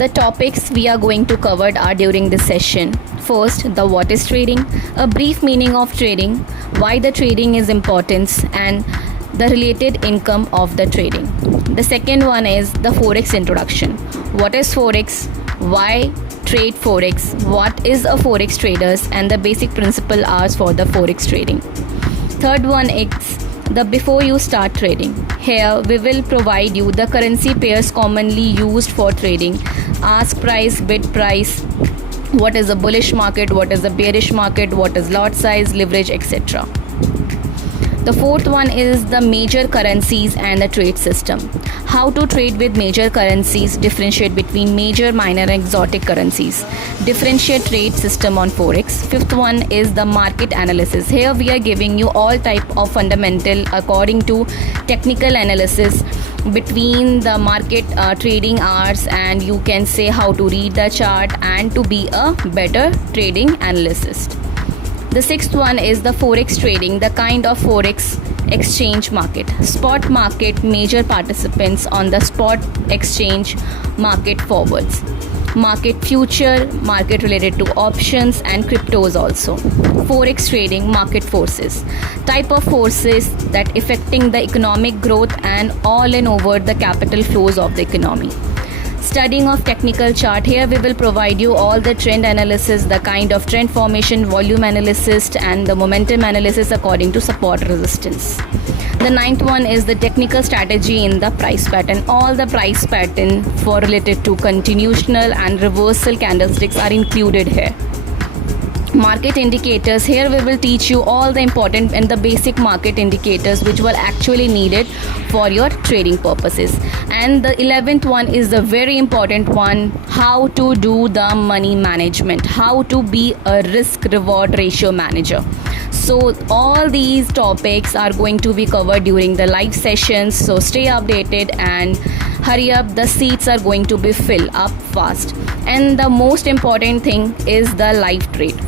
The topics we are going to cover are during this session. First, the what is trading, a brief meaning of trading, why the trading is important, and the related income of the trading. The second one is the Forex Introduction. What is Forex? Why trade Forex? What is a Forex traders and the basic principle are for the Forex trading. Third one is the before you start trading. Here we will provide you the currency pairs commonly used for trading, ask price, bid price, what is a bullish market, what is a bearish market, what is lot size, leverage, etc. The fourth one is the major currencies and the trade system. How to trade with major currencies, differentiate between major, minor and exotic currencies. Differentiate trade system on Forex. Fifth one is the market analysis. Here we are giving you all type of fundamental according to technical analysis between the market trading hours, and you can say how to read the chart and to be a better trading analyst. The sixth one is the Forex trading, the kind of Forex exchange market. Spot market, major participants on the spot exchange market forwards. Market future, market related to options and cryptos also. Forex trading, market forces. Type of forces that affecting the economic growth and all in over the capital flows of the economy. Studying of technical chart. Here we will provide you all the trend analysis, the kind of trend formation, volume analysis and the momentum analysis according to support resistance. The ninth one is the technical strategy in the price pattern. All the price pattern for related to continuational and reversal candlesticks are included here. Market indicators. Here we will teach you all the important and the basic market indicators which were actually needed for your trading purposes. And the 11th one is the very important one, how to do the money management, how to be a risk reward ratio manager. So all these topics are going to be covered during the live sessions, so stay updated and hurry up, the seats are going to be filled up fast. And the most important thing is the live trade.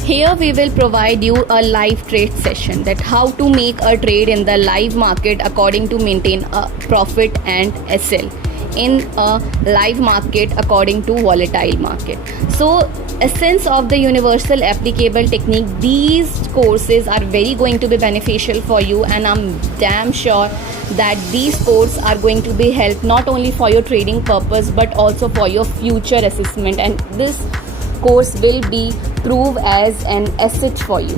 Here we will provide you a live trade session, that how to make a trade in the live market according to maintain a profit and SL in a live market according to volatile market. So essence of the universal applicable technique, these courses are very going to be beneficial for you, and I'm damn sure that these courses are going to be helped not only for your trading purpose but also for your future assessment, and this course will be prove as an asset for you.